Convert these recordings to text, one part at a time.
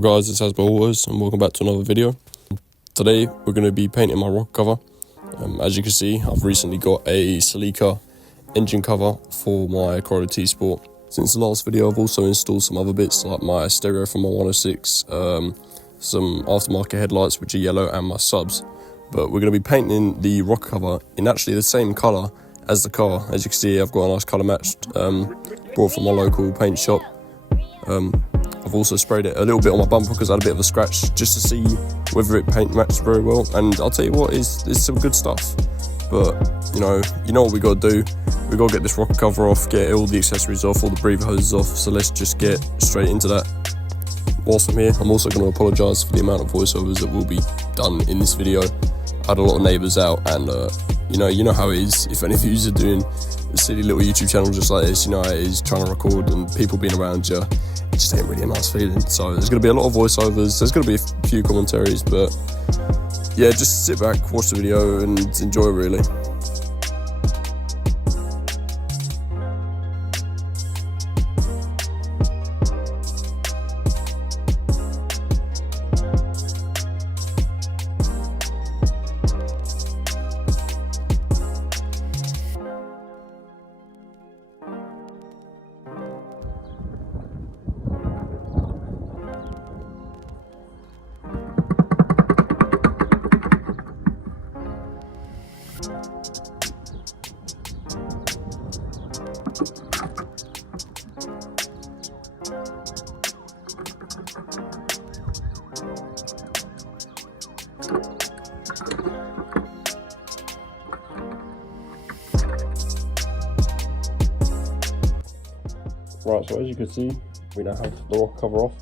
Alright guys, it's as always, and welcome back to another video. Today we're going to be painting my rocker cover. As you can see, I've recently got a Celica engine cover for my Corolla T Sport. Since the last video I've also installed some other bits like my stereo from my 106, some aftermarket headlights which are yellow, and my subs. But we're going to be painting the rocker cover in actually the same colour as the car. As you can see, I've got a nice colour matched, brought from my local paint shop. I've also sprayed it a little bit on my bumper because I had a bit of a scratch, just to see whether it paint matched very well. And I'll tell you what, it's some good stuff. But you know what we got to do. We got to get this rocker cover off, get all the accessories off, all the breather hoses off. So let's just get straight into that. Whilst I'm here, I'm also going to apologise for the amount of voiceovers that will be done in this video. I had a lot of neighbours out, and you know how it is. If any of you are doing a silly little YouTube channel just like this, you know how it is, trying to record and people being around you. It just ain't really a nice feeling. So there's going to be a lot of voiceovers, there's going to be a few commentaries, but yeah, just sit back, watch the video and enjoy it really. Right, so as you can see, we now have the rocker cover off.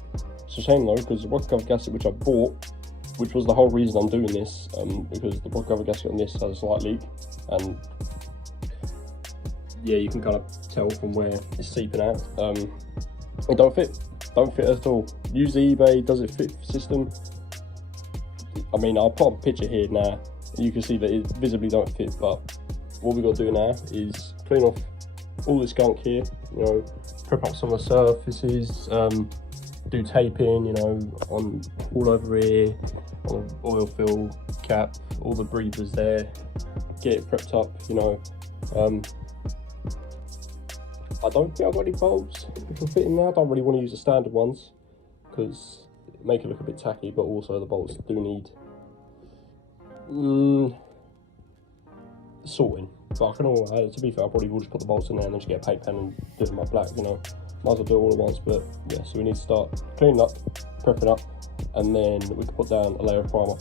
It's a shame though, because the rocker cover gasket which I bought, which was the whole reason I'm doing this, because the rocker cover gasket on this has a slight leak, and yeah, you can kind of tell from where it's seeping out. It don't fit at all. Use the eBay, does it fit system? I mean, I'll put a picture here now, and you can see that it visibly don't fit, but what we've got to do now is clean off all this gunk here, you know, prep up some of the surfaces, do taping, you know, on all over here, on the oil fill cap, all the breathers there, get it prepped up, you know. I don't think I've got any bolts which will fit in there. I don't really want to use the standard ones because it make it look a bit tacky, but also the bolts do need sorting. But I can to be fair, I probably will just put the bolts in there and then just get a paint pen and do it in my black, you know. Might as well do it all at once, but yeah, so we need to start cleaning up, prepping up, and then we can put down a layer of primer.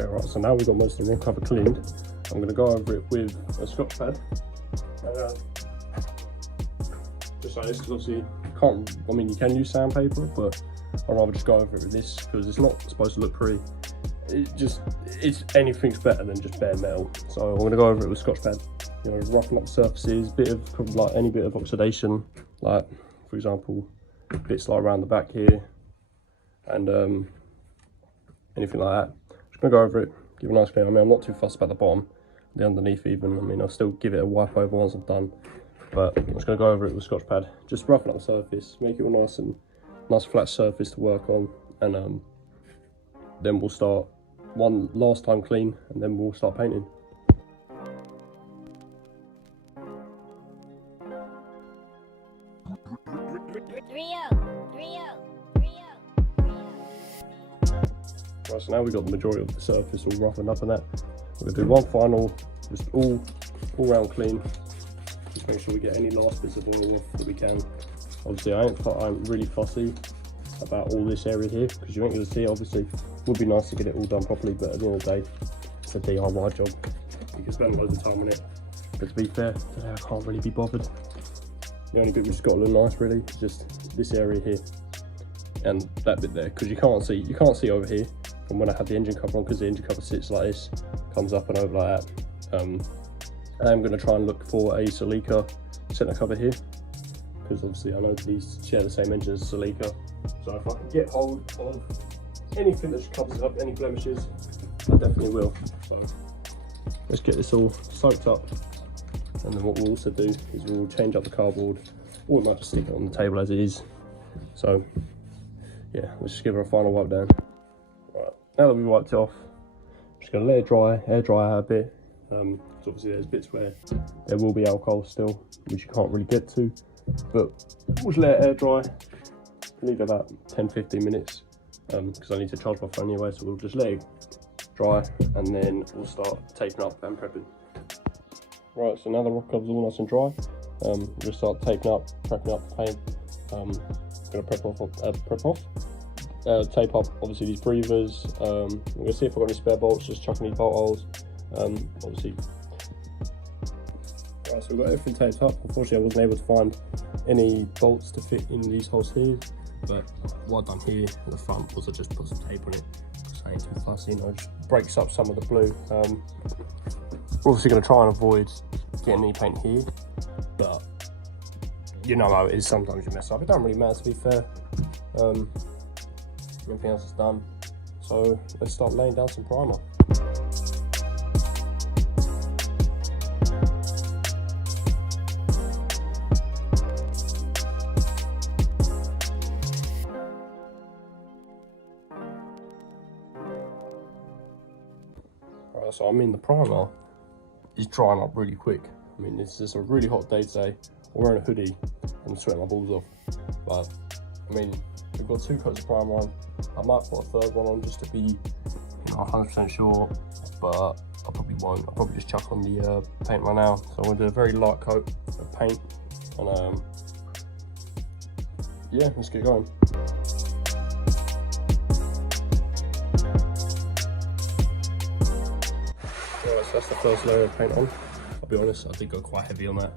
Okay, right, so now we've got most of the rocker cover cleaned. I'm going to go over it with a Scotch pad. Just like this, because obviously you can use sandpaper, but I'd rather just go over it with this because it's not supposed to look pretty. It's anything's better than just bare metal. So I'm going to go over it with Scotch pad. You know, roughen up surfaces, like any bit of oxidation, like for example, bits like around the back here, and anything like that. I'm gonna go over it, give a nice clean. I mean, I'm not too fussed about the bottom, the underneath even. I mean, I'll still give it a wipe over once I'm done, but I'm just gonna go over it with a Scotch pad, just roughen up the surface, make it a nice flat surface to work on, and then we'll start one last time clean, and then we'll start painting. Right, so now we've got the majority of the surface all roughened up and that. We're going to do one final, just all round clean. Just make sure we get any last bits of oil off that we can. Obviously, I'm really fussy about all this area here because you ain't going to see it. Obviously, it would be nice to get it all done properly, but at the end of the day, it's a DIY job. You can spend loads of time on it. But to be fair, today I can't really be bothered. The only bit which has got to look nice really is just this area here and that bit there, because you can't see over here from when I had the engine cover on, because the engine cover sits like this, comes up and over like that. I'm going to try and look for a Celica centre cover here, because obviously I know these share the same engine as Celica. So if I can get hold of anything that covers up any blemishes, I definitely will. So let's get this all soaked up, and then what we'll also do is we'll change up the cardboard, or we might just stick it on the table as it is. So yeah, let's just give her a final wipe down. Right, now that we've wiped it off, I'm just going to let it air dry a bit. Because obviously there's bits where there will be alcohol still, which you can't really get to, but we'll just let it air dry, leave it about 10-15 minutes, because I need to charge my phone anyway, so we'll just let it dry, and then we'll start taping up and prepping. Right, so now the rock cover's all nice and dry, we'll just start taping up, prepping up the paint. I'm going to tape up obviously these breathers. I'm going to see if I've got any spare bolts, just chucking these bolt holes. Obviously. Right, so we've got everything taped up. Unfortunately I wasn't able to find any bolts to fit in these holes here, but what I've done here at the front was I just put some tape on it, because I ain't too fussy, you know, it just breaks up some of the blue. We're obviously going to try and avoid getting any paint here, but you know how it is, sometimes you mess up. It don't really matter, to be fair. Everything else is done, so let's start laying down some primer. Alright, so I mean the primer is drying up really quick. I mean, it's just a really hot day today. I'm wearing a hoodie and sweating my balls off, but I mean, we've got 2 coats of primer on. I might put a third one on just to be, you know, 100% sure, but I probably won't. I'll probably just chuck on the paint right now. So I'm going to do a very light coat of paint, and yeah, let's get going. Alright, so that's the first layer of paint on. I'll be honest, I did go quite heavy on that.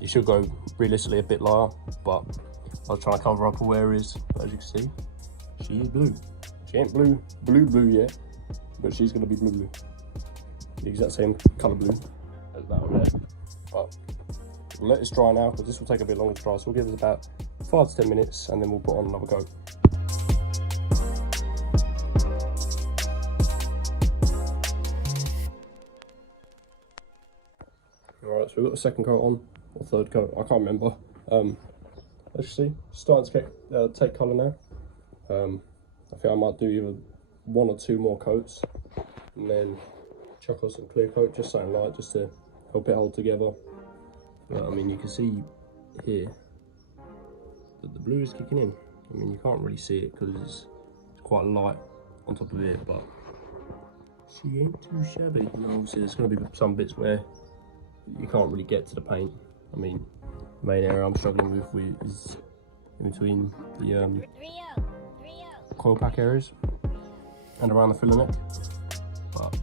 You should go realistically a bit lighter, but I was trying to cover up all areas. But as you can see, she is blue. She ain't blue yet, but she's gonna be blue. The exact same colour blue as that one there. But we'll let this dry now, because this will take a bit longer to dry. So we'll give it about 5 to 10 minutes, and then we'll put on another coat. Alright, so we've got the second coat on, or third coat, I can't remember. Let's see, starting to get, take colour now. I think I might do either 1 or 2 more coats, and then chuck on some clear coat, just something light, just to help it hold together. But, I mean, you can see here that the blue is kicking in. I mean, you can't really see it because it's quite light on top of it, but she ain't too shabby. You know, obviously there's going to be some bits where you can't really get to the paint. I mean, the main area I'm struggling with is in between the coil pack areas and around the filler neck, but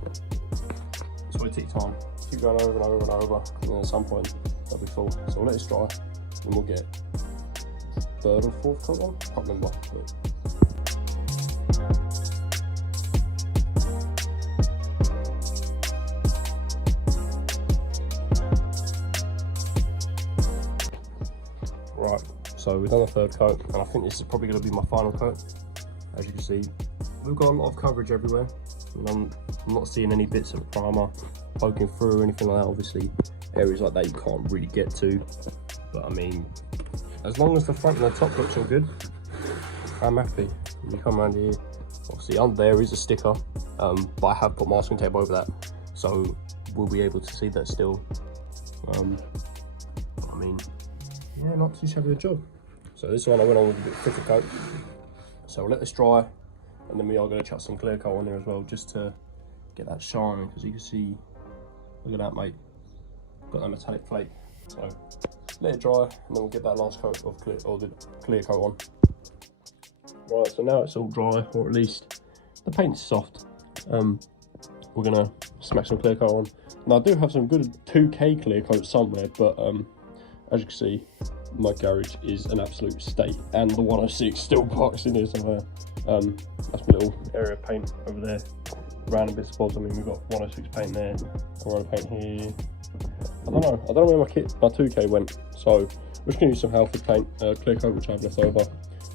it's going to take time. Keep going over and over and over, and then at some point they'll be full. So we'll let it dry, and we'll get 3rd or 4th coat on. I can't remember. But right, so we've done the 3rd coat, and I think this is probably going to be my final coat. As you can see, we've got a lot of coverage everywhere, and I'm not seeing any bits of primer poking through or anything like that. Obviously, areas like that you can't really get to, but I mean, as long as the front and the top looks all good, I'm happy. You come around here, obviously under there is a sticker, but I have put masking tape over that, so we'll be able to see that still. I mean, yeah, not too shabby a job. So this one I went on with a bit thicker coat. So we'll let this dry, and then we are going to chuck some clear coat on there as well, just to get that shine, because you can see, look at that, mate, got that metallic flake. So let it dry, and then we'll get that last coat of the clear coat on. Right, so now it's all dry, or at least the paint's soft. We're gonna smack some clear coat on. Now I do have some good 2K clear coat somewhere, but as you can see, my garage is an absolute state, and the 106 still parks in here somewhere. That's my little area of paint over there, random bits of bobs. I mean, we've got 106 paint there, corolla paint here, I don't know where my 2K went, so we're just gonna use some Halford paint, clear coat which I've left over,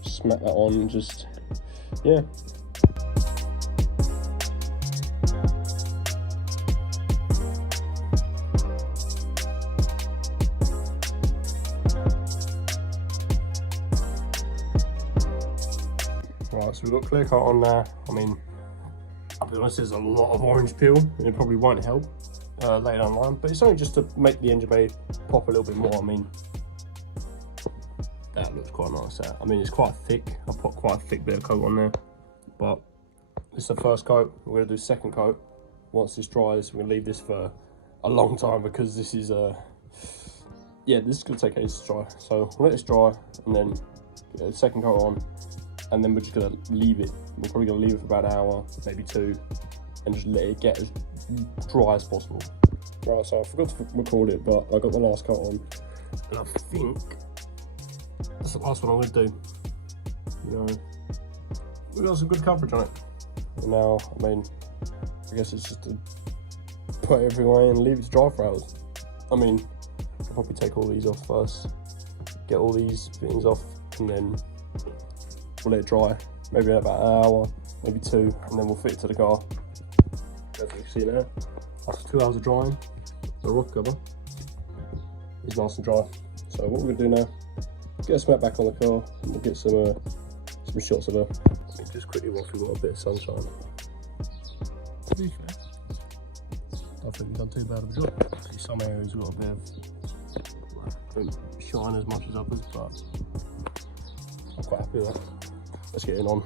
smack that on, and just, yeah. Right, so we've got clear coat on there. I mean, I'll be honest, there's a lot of orange peel, and it probably won't help later down the line, but it's only just to make the engine bay pop a little bit more. I mean, that looks quite nice there. I mean, it's quite thick. I put quite a thick bit of coat on there, but this is the first coat. We're gonna do second coat. Once this dries, we're gonna leave this for a long time because this is yeah, this is gonna take ages to dry. So we'll let this dry and then get the second coat on, and then we're just gonna leave it. We're probably gonna leave it for about an hour, maybe 2, and just let it get as dry as possible. Right, so I forgot to record it, but I got the last coat on, and I think that's the last one I'm gonna do. You know, we got some good coverage on it. And now, I mean, I guess it's just to put everything away and leave it to dry for hours. I mean, I'll probably take all these off first, get all these fittings off, and then we'll let it dry. Maybe in about an hour, maybe 2, and then we'll fit it to the car. As you can see now, after 2 hours of drying, the rock cover is nice and dry. So what we're gonna do now, get a smack back on the car, and we'll get some shots of her. I mean, just quickly whilst we've got a bit of sunshine. To be fair, I don't think we've done too bad of a job. See, some areas we've got a bit of, don't shine as much as others, but I'm quite happy with that. Let's get it on.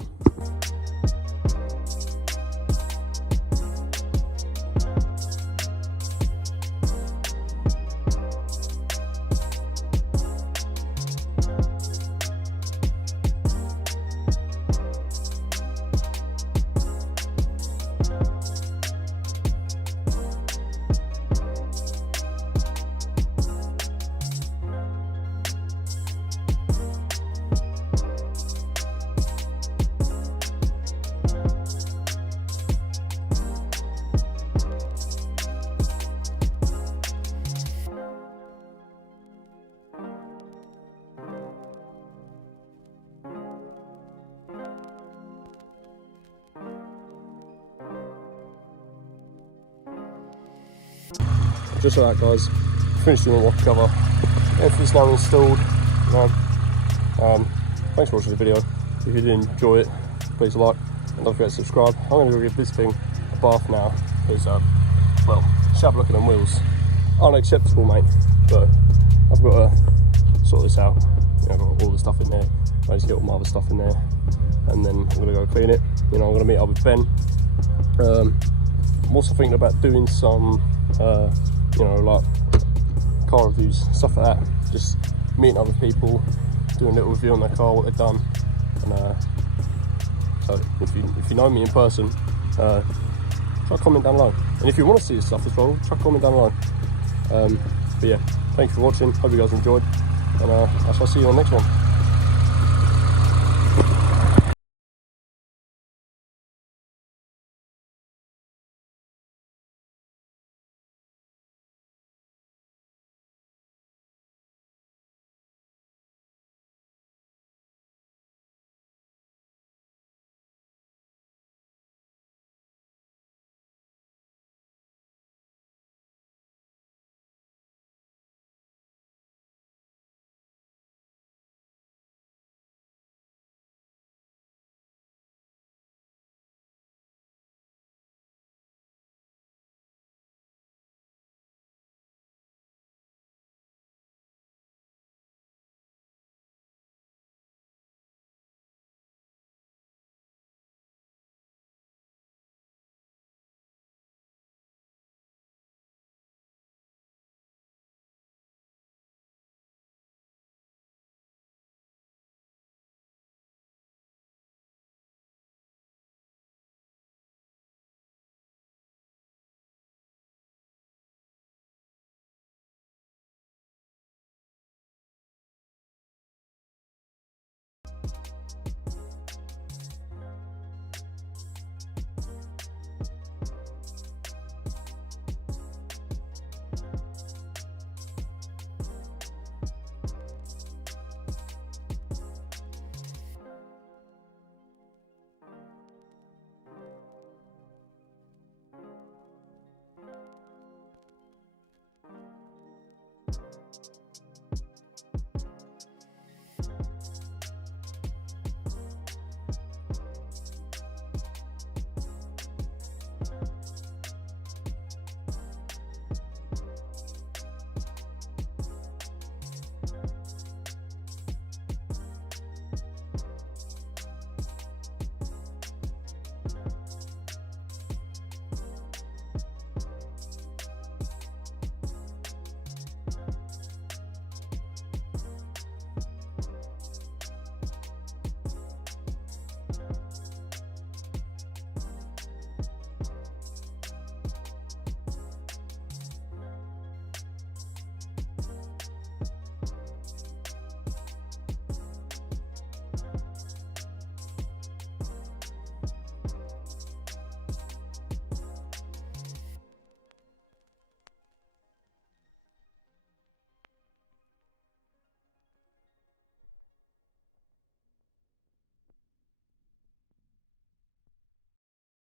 Just like that, guys, finished doing the rock cover. Everything's now installed. Thanks for watching the video. If you did enjoy it, please like and don't forget to subscribe. I'm going to go give this thing a bath now because, well, just have a look at them wheels. Unacceptable, mate, but I've got to sort this out. You know, I've got all the stuff in there. I just get all my other stuff in there, and then I'm going to go clean it. You know, I'm going to meet up with Ben. I'm also thinking about doing some you know, like car reviews, stuff like that. Just meeting other people, doing a little review on their car, what they've done. And so if you know me in person, try to comment down below. And if you want to see this stuff as well, try to comment down below. But yeah, thank you for watching. Hope you guys enjoyed, and I shall see you on the next one.